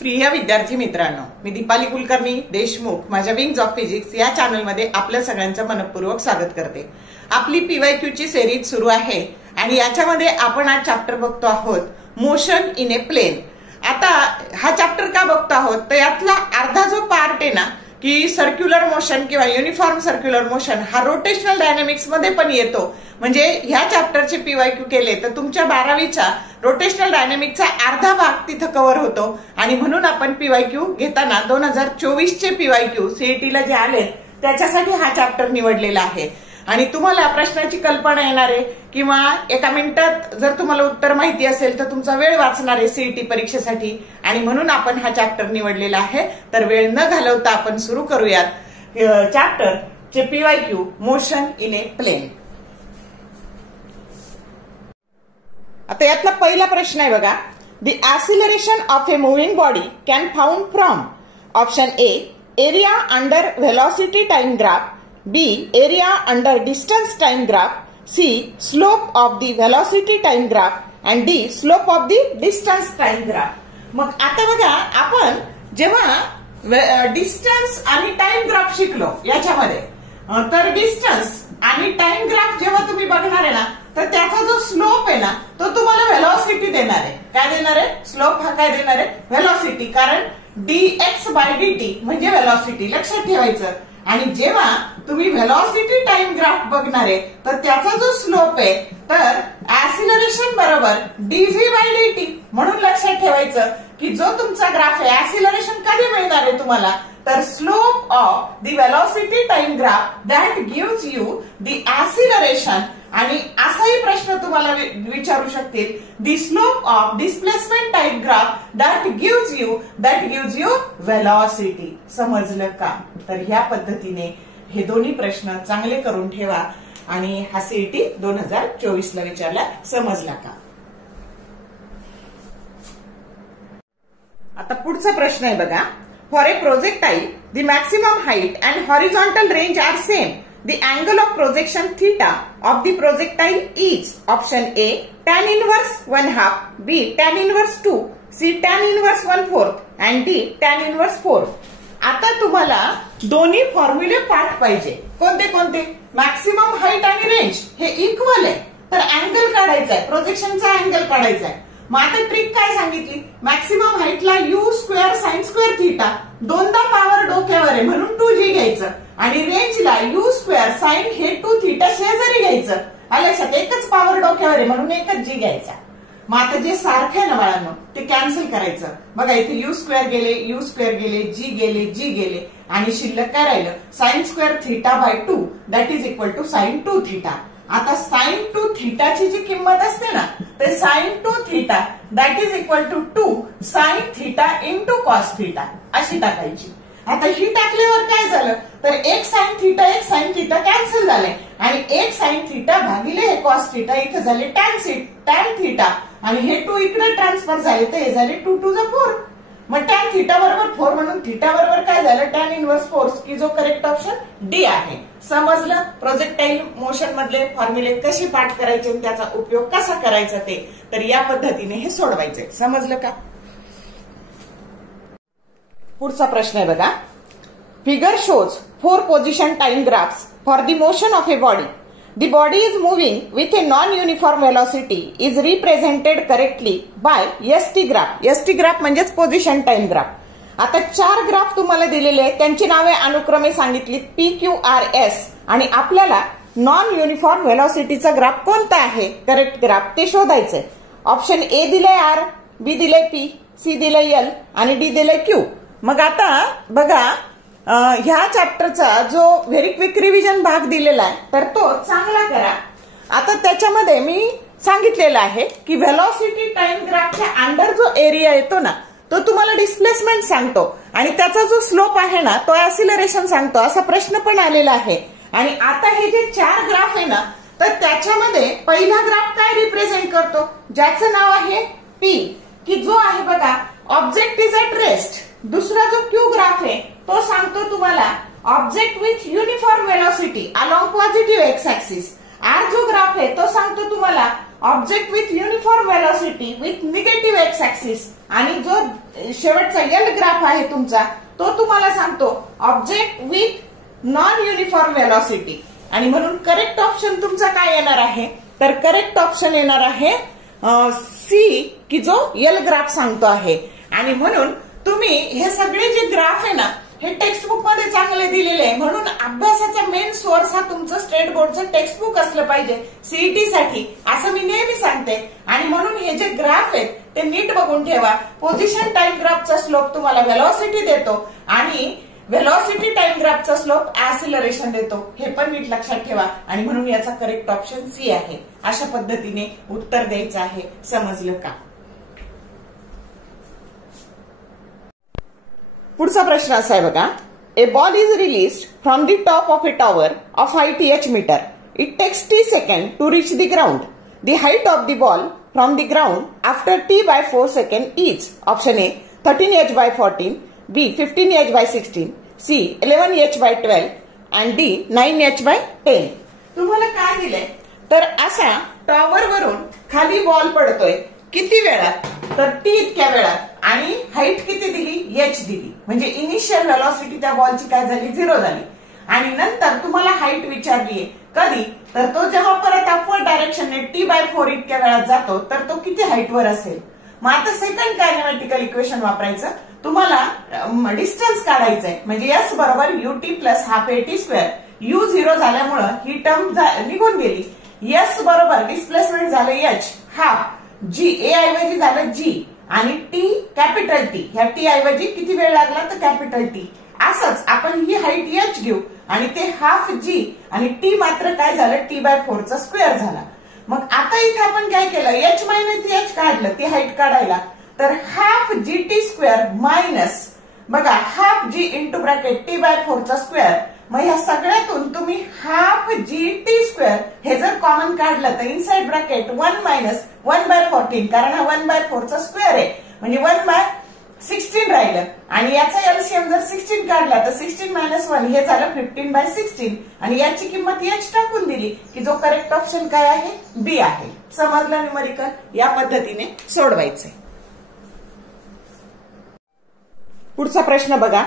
प्रिय विद्यार्थी मित्रांनो, मी दीपाली कुलकर्णी देशमुख माझ्या विंग्स ऑफ फिजिक्स या चॅनलमध्ये आपल्या सगळ्यांचं मनपूर्वक स्वागत करते। आपली पीवायक्यू ची सिरीज सुरू आहे आणि याच्यामध्ये आपण आज चॅप्टर बघतो आहोत मोशन इन ए प्लेन। आता हा चॅप्टर का बघतो आहोत तर यातला अर्धा जो पार्ट आहे ना की सर्क्युलर मोशन किंवा युनिफॉर्म सर्क्युलर मोशन हा रोटेशनल डायनामिक्स मध्ये पण येतो। म्हणजे ह्या चॅप्टरचे पीवायक्यू केले तर तुमच्या 12वीच्या रोटेशनल डायनामिक्सचा अर्धा भाग तिथं कव्हर होतो आणि म्हणून आपण पीवायक्यू घेताना 2024 चे पीवायक्यू सीईटीला जे आले त्याच्यासाठी हा चॅप्टर निवडलेला आहे। आणि तुम्हाला प्रश्नाची कल्पना येणार आहे किंवा एका मिनिटात जर तुम्हाला उत्तर माहिती असेल तर तुमचा वेळ वाचणार आहे सीईटी परीक्षेसाठी आणि म्हणून आपण हा चॅप्टर निवडलेला आहे। तर वेळ न घालवता आपण सुरू करूयात चॅप्टर चे PYQ motion in a plane. आता यातला पहिला प्रश्न आहे बघा, the acceleration of a moving body can found from option a area under velocity time graph, b area under distance time graph, c slope of the velocity time graph and d slope of the distance time graph. मग आता बघा, आपण जेव्हा distance आणि time graph शिकलो याच्यामध्ये तर distance आणि टाइम ग्राफ जेव्हा तुम्ही बघणार आहे ना तर त्याचा जो स्लोप आहे ना तो तुम्हाला व्हेलॉसिटी देणार आहे। काय देणार आहे? स्लोप हा काय देणार आहे? व्हेलॉसिटी। कारण dx बाय dt म्हणजे व्हेलॉसिटी, लक्षात ठेवायचं। आणि जेव्हा तुम्ही व्हेलॉसिटी टाइम ग्राफ बघणार आहे तर त्याचा जो स्लोप आहे तर ऍक्सिलरेशन बरोबर dv बाय dt म्हणून लक्षात ठेवायचं की जो तुमचा ग्राफ आहे ऍक्सिलरेशन कधी मिळणार आहे तुम्हाला तर slope of the velocity time graph that gives you the acceleration. आणि असाही प्रश्न तुम्हाला विचारू शकतील, the slope of displacement time graph that gives you velocity. समजलं का? तर ह्या पद्धतीने हे दोन्ही प्रश्न चांगले करून ठेवा आणि हा सीईटी 2024 ला विचारला। समजला का? आता पुढचा प्रश्न आहे बघा, for a projectile the maximum height and horizontal range are same, the angle of projection theta of the projectile is option A tan inverse 1/2, B tan inverse 2, C tan inverse 1/4 and D tan inverse 4। आता तुम्हाला दोन्ही फॉर्म्युले पाठ पाहिजे। कोणते कोणते? Maximum height आणि range हे इक्वल आहे तर अँगल काढायचा आहे, प्रोजेक्शनचा अँगल काढायचा आहे। मग आता ट्रिक काय सांगितली? मॅक्सिमम हाईटला u square sine square theta दोनदा पॉवर डोक्यावर आहे म्हणून 2g घ्यायचं आणि रेंजला u स्क्वेअर साइन हे 2 थीटा शेजारी घ्यायचं। लक्षात, एकच पॉवर डोक्यावर आहे म्हणून एकच g घ्यायचा। मग आता जे सारखं आहे ना बाळांनो ते कॅन्सल करायचं। बघा इथे u स्क्वेअर गेले, g गेले आणि शिल्लक काय राहिलं? Sine square theta by 2 that is equal to sine 2 theta. आता साइन 2 थीटाची जी किंमत असते ना ते sine 2 theta that is equal to 2 sine theta into cos theta अशी टाकायची। आता ही टाकल्यावर काय झालं तर एक साइन थीटा कॅन्सल झाले आणि एक साइन थीटा भागिले हे कॉस थीटा इथे झाले टॅन थीटा आणि हे 2 इकडे ट्रान्सफर झाले तर हे झाले 2 टू द 4। मग टॅन थीटा बरोबर 4 म्हणून थीटा बरोबर काय झालं? टॅन इनवर्स 4 की जो करेक्ट ऑप्शन डी आहे। समजलं? प्रोजेक्टाइल मोशन मधले फॉर्म्युले कसे पाठ करायचे आणि त्याचा उपयोग कसा करायचा ते तर या पद्धतीने हे सोडवायचे। समजलं का? पुढचा प्रश्न आहे बघा, figure shows 4 position time graphs for the motion of a body. The body is moving with a non-uniform velocity is represented correctly by ST graph. ST graph म्हणजेच पोझिशन टाइम ग्राफ. आता 4 ग्राफ तुम्हाला दिलेले आहेत, त्यांची नावे अनुक्रमे सांगितली PQRS आणि आपल्याला नॉन युनिफॉर्म व्हेलॉसिटीचा ग्राफ कोणता आहे करेक्ट ग्राफ ते शोधायचंय. ऑप्शन ए दिलंय R, बी दिलंय P, सी दिलंय L आणि डी दिलंय Q. मग आता बघा ह्या चॅप्टरचा जो व्हेरी क्विक रिव्हिजन भाग दिलेला आहे तर तो चांगला करा. आता त्याच्यामध्ये मी सांगितलेलं आहे की व्हेलॉसिटी टाइम ग्राफच्या अंडर जो एरिया येतो ना तो तुम्हाला डिस्प्लेसमेंट सांगतो आणि त्याचा जो स्लोप आहे ना तो ऍक्सिलरेशन सांगतो असा प्रश्न पण आलेला आहे. आणि आता हे जे 4 ग्राफ आहे ना तर त्याच्यामध्ये पहिला ग्राफ काय रिप्रेझेंट करतो ज्याचं नाव आहे P की जो आहे बघा ऑब्जेक्ट इज एट रेस्ट. दुसरा जो Q ग्राफ आहे तो सांगतो तुम्हाला object with uniform velocity along positive x axis. Or जो ग्राफ आहे तो सांगतो तुम्हाला object with uniform velocity with negative x axis, आणि जो शेवटचा एल ग्राफ आहे तुमचा तो तुम्हाला सांगतो object with non uniform velocity. आणि म्हणून करेक्ट ऑप्शन तुमचा काय येणार आहे, तर करेक्ट ऑप्शन येणार आहे सी, की जो एल ग्राफ सांगतो आहे. आणि म्हणून तुम्ही हे सगळे जे ग्राफ आहे ना हे टेक्स्ट बुक मध्ये चांगले दिलेले आहे, म्हणून अभ्यासाचा मेन सोर्स हा तुमचं स्टेट बोर्डचं टेक्स्ट बुक असलं पाहिजे सीईटी साठी, असं मी नेहमी सांगते. आणि म्हणून हे जे ग्राफ आहेत ते नीट बघून ठेवा. पोझिशन टाइम ग्राफचा स्लोप तुम्हाला वेलॉसिटी देतो आणि वेलॉसिटी टाइम ग्राफचा स्लोप ऍसिलरेशन देतो, हे पण नीट लक्षात ठेवा. आणि म्हणून याचा करेक्ट ऑप्शन सी आहे. अशा पद्धतीने उत्तर द्यायचं आहे. समजलं का? पुढचा प्रश्न असा आहे बघा. A ball is released from the top of a tower of height h metre. It takes t second to reach the ground. The height of the ball from the ground after t/4 second is. Option A 13h/14, B 15h/16, C 11h/12 and D 9h/10. तुम्हाला काय दिलंय, तर असा tower वरून खाली ball पडतोय किती वेळात, तर टी इतक्या वेळात, आणि हाईट किती दिली, h दिली. म्हणजे इनिशियल व्हेलॉसिटी त्या बॉलची काय झाली, 0 झाली. आणि नंतर तुम्हाला हाईट विचारलीये कधी, तर तो जेव्हा परत अपवर्ड डायरेक्शनने t/4 इतक्या वेळात जातो तर तो किती हाईट वर असेल. मग आता सेकंड कायनेमॅटिकल इक्वेशन वापरायचं. तुम्हाला डिस्टन्स काढायचंय, म्हणजे एस बरोबर UT plus half eighty square. You 0 झाल्यामुळं ही टर्म निघून गेली. एस बरोबर डिस्प्लेसमेंट झालं एच हाफ, जी ए ऐवजी झालं जी, आणि टी कॅपिटल टी. ह्या टी ऐवजी किती वेळ लागला, तर कॅपिटल टी. असंच आपण ही हाईट एच घेऊ आणि ते हाफ जी, आणि टी मात्र काय झालं, t/4 चा स्क्वेअर झाला. मग आता इथे आपण काय केलं, एच मायनस एच काढलं ती हाईट काढायला, तर half g t square minus बघा half g into bracket t/4 चा स्क्वेअर. मग ह्या सगळ्यातून तुम्ही हाफ जी टी स्क्वेअर हे जर कॉमन काढलं तर इनसाइड ब्रॅकेट 1 मायनस 1/14, कारण हा 1/4 चा स्क्वेअर आहे, म्हणजे 1/16 राहिलं. आणि याचा एलसीएम जर 16 काढला तर 16 मायनस 1 हे झालं 15/16, आणि याची किंमत एच टाकून दिली की जो करेक्ट ऑप्शन काय आहे, बी आहे. समजलं न्यूमरिकल? या पद्धतीने सोडवायचंय. पुढचा प्रश्न बघा.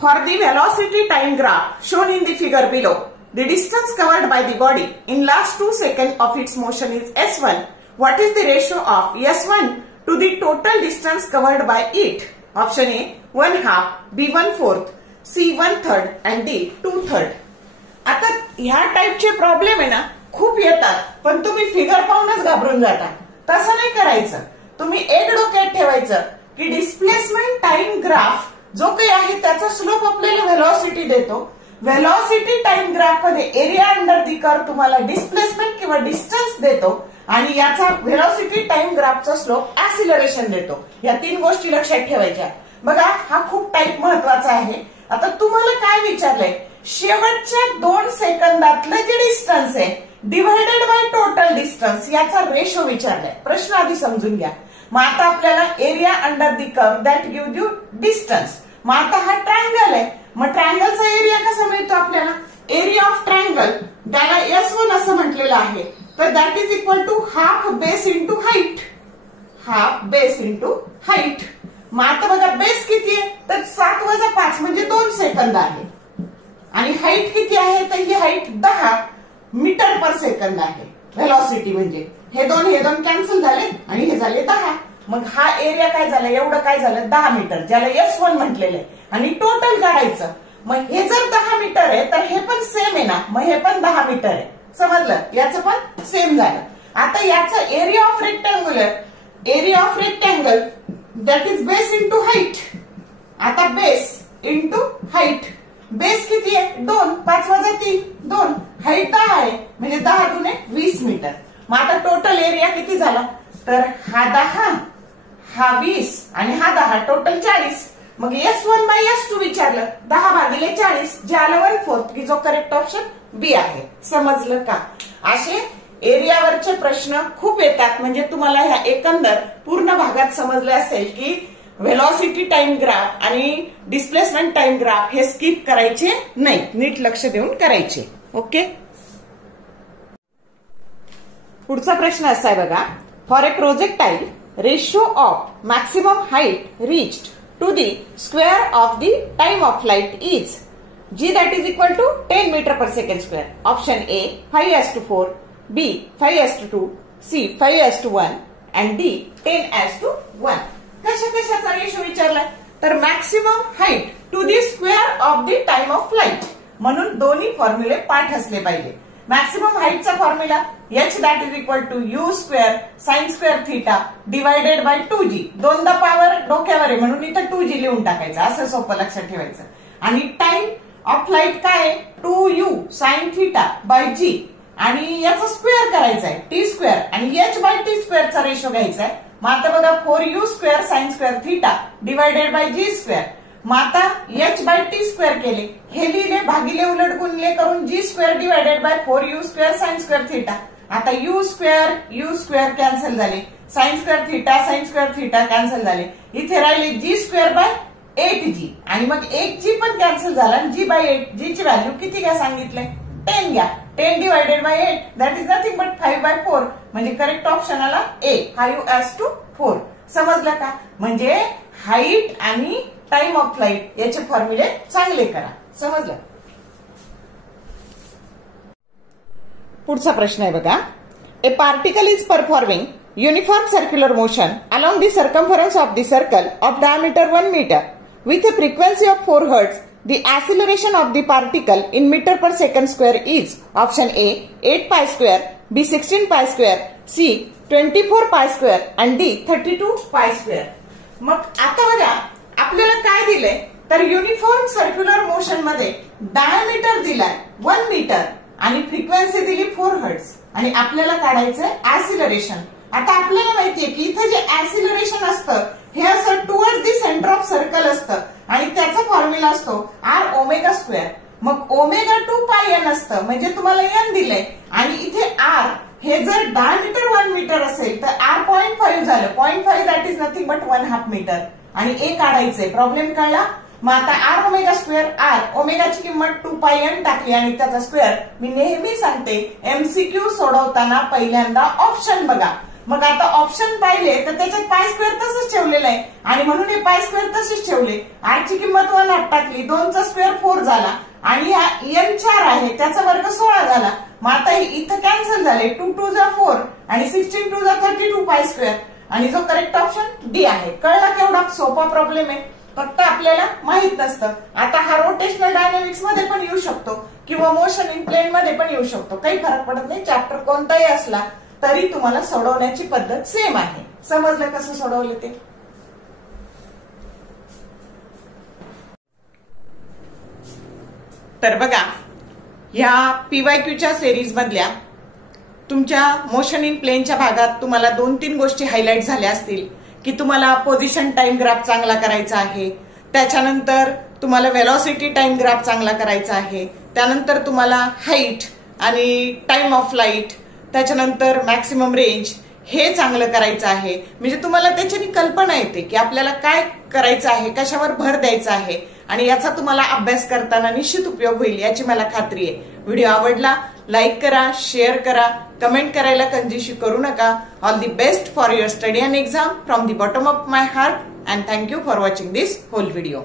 For the velocity time graph shown in the figure below, the distance covered by the body in last 2 second of its motion is s1. What is the ratio of s1 to the total distance covered by it? Option a 1/2, B 1/4, C 1/3 and D 2/3. आता ह्या टाइपचे problem आहे ना खूप येतात, पण तुम्ही figure पाहूनच घाबरून जाता. तसं नाही करायचं. तुम्ही एक डोक्यात ठेवायचं की डिस्प्लेसमेंट टाइम ग्राफ जो काही आहे त्याचा स्लोप आपल्याला व्हेलॉसिटी देतो. व्हेलॉसिटी टाइम ग्राफ मध्ये एरिया अंडर दी कर्व तुम्हाला डिस्प्लेसमेंट किंवा डिस्टन्स देतो, आणि याचा व्हेलॉसिटी टाइम ग्राफचा स्लोप ऍसिलरेशन देतो. या 3 गोष्टी लक्षात ठेवायच्या. बघा हा खूप टाइप महत्वाचा आहे. आता तुम्हाला काय विचारलंय, शेवटच्या 2 सेकंदातलं जे डिस्टन्स आहे डिव्हायडेड बाय टोटल डिस्टन्स याचा रेशो विचारलाय. प्रश्न आधी समजून घ्या. मग आता आपल्याला area under the curve that give you distance. मग आता हा ट्रायंगल आहे, मग ट्रायंगलचा एरिया कसा मिळतो आपल्याला, एरिया ऑफ ट्रायंगल त्याला S1 असं म्हटलेलं आहे, तर that is equal to half base into height. Half base into height. मग आता बघा बेस किती आहे, तर 7 - 5 म्हणजे 2 सेकंद आहे, आणि हाईट किती आहे, तर ही हाईट 10 मीटर पर सेकंद आहे. व्हेलॉसिटी म्हणजे हे दोन कॅन्सल झाले आणि हे झाले 10. मग हा एरिया काय झाला, एवढं काय झालं 10 मीटर, ज्याला S1 म्हटलेलं आहे. आणि टोटल काढायचं, मग हे जर 10 मीटर आहे तर हे पण सेम आहे ना, मग हे पण 10 मीटर आहे. समजलं? याचं पण सेम झालं. आता याचं area of rectangle that is base into height. आता बेस इंटू हाईट, बेस किती आहे 2, 5 - 3 2, हाईट 10 आहे, म्हणजे 10 दुने 20 मीटर. मग आता टोटल एरिया किती झाला, तर हा 10, हा 20 आणि हा 10, टोटल 40. मग S1/S2 विचारलं, 10/40 जे आलं 1/4, की जो करेक्ट ऑप्शन बी आहे. समजलं का? असे एरियावरचे प्रश्न खूप येतात. म्हणजे तुम्हाला ह्या एकंदर पूर्ण भागात समजले असेल की व्हेलॉसिटी टाइम ग्राफ आणि डिस्प्लेसमेंट टाइम ग्राफ हे स्किप करायचे नाही, नीट लक्ष देऊन करायचे. ओके. पुढचा प्रश्न असा आहे बघा. For a projectile ratio of maximum height reached to the square of the time of flight is G that is equal to 10 meter per second square. Option A 5:4, B 5:2, C 5:1 and D 10:1. कशाचा ratio विचारलाय तर maximum height to the square of the time of flight म्हणून दोन्ही फॉर्म्युले पाठ असले पाहिजे. Maximum हाईटचा formula H that is equal to U square sin square theta divided by 2G. दोनदा पॉवर डोक्यावर आहे म्हणून इथं 2G लिहून टाकायचं. असं सोपं लक्षात ठेवायचं. आणि टाइम ऑफ फ्लाइट काय आहे 2U sin theta by G आणि याचा स्क्वेअर करायचा आहे टी स्क्वेअर आणि H बाय टी स्क्वेअरचा रेशो घ्यायचा आहे. मग आता बघा 4U square sin square theta divided by G square. मग आता H बाय टी स्क्वेअर केले हे लिहिले भागिले उलट गुणले करून G square divided by 4U square sin square theta. आता U स्क्वेअर कॅन्सल झाले sin स्क्वेअर थीटा कॅन्सल झाले. इथे राहिले G स्क्वेअर बाय 8G आणि मग 1G पण कॅन्सल झाला आणि G बाय 8 G ची व्हॅल्यू किती घ्या सांगितलंय 10 घ्या. 10 divided by 8 that is nothing but 5/4 म्हणजे करेक्ट ऑप्शन आला A 5:4. समजलं का? म्हणजे हाईट आणि टाइम ऑफ फ्लाइट याचे फॉर्म्युले चांगले करा. समजलं? पुढचा प्रश्न आहे बघा. ए particle is performing uniform circular motion along the circumference of the circle of diameter 1 meter with a frequency of 4 Hz. The acceleration of the particle in meter per second square is option A 8 pi square, B 16 pi square, C 24 pi square and D 32 pi square. मग आता बघा आपल्याला काय दिलंय तर uniform circular motion मध्ये diameter दिलाय 1 metre आणि फ्रिक्वेन्सी दिली 4 हर्ट्झ आणि आपल्याला काढायचंय ऍसिलरेशन. आता आपल्याला माहितीये की इथं जे ऍसिलरेशन असतं हे असं towards the centre of circle असतं आणि त्याचा फॉर्म्युला असतो R ओमेगा स्क्वेअर. मग ओमेगा 2 पाय एन असतं म्हणजे तुम्हाला एन दिलंय आणि इथे R हे जर डायमीटर 1 मीटर असेल तर R 0.5 झालं. 0.5 that is nothing but 1/2 metre आणि A काढायचंय. प्रॉब्लेम कळला? मग आता R ओमेगा स्क्वेअर R ओमेगाची किंमत 2 पाय एन टाकली आणि त्याचा स्क्वेअर. मी नेहमी सांगते एमसीक्यू सोडवताना पहिल्यांदा ऑप्शन बघा. मग आता ऑप्शन पाहिले तर त्याच्यात पाय स्क्वेअर तसंच ठेवलेलं आहे आणि म्हणून हे पाय स्क्वेअर तसेच ठेवले. R ची किंमत 1/2 टाकली 2 चा स्क्वेअर 4 झाला आणि हा एन 4 आहे त्याचा वर्ग 16 झाला. मग आता इथं कॅन्सल झाले 2 2 जा 4 आणि 16 2 जा 32 पाय स्क्वेअर आणि जो करेक्ट ऑप्शन डी आहे. कळला केवढा सोपा प्रॉब्लेम आहे? फक्त आपल्याला माहित नसतं. आता हा रोटेशनल डायनॅमिक्स मध्ये पण येऊ शकतो किंवा मोशन इन प्लेन मध्ये पण येऊ शकतो. काही फरक पडत नाही. चॅप्टर कोणताही असला तरी तुम्हाला सोडवण्याची पद्धत सेम आहे. समजलं कसं सोडवलं ते? तर बघा ह्या PYQच्या सिरीज मधल्या तुमच्या मोशन इन प्लेनच्या भागात तुम्हाला 2-3 गोष्टी हायलाइट झाल्या असतील की तुम्हाला पोझिशन टाइम ग्राफ चांगला करायचा आहे, त्याच्यानंतर तुम्हाला वेलॉसिटी टाइम ग्राफ चांगला करायचा आहे, त्यानंतर तुम्हाला हाईट आणि टाइम ऑफ फ्लाइट, त्याच्यानंतर मॅक्सिमम रेंज हे चांगलं करायचं आहे. म्हणजे तुम्हाला त्याची कल्पना येते की आपल्याला काय करायचं आहे, कशावर भर द्यायचा आहे आणि याचा तुम्हाला अभ्यास करताना निश्चित उपयोग होईल याची मला खात्री आहे. व्हिडिओ आवडला लाईक करा, शेअर करा, कमेंट करायला कंजूसी करू नका. All the best for your study and exam from the bottom of my heart and thank you for watching this whole video.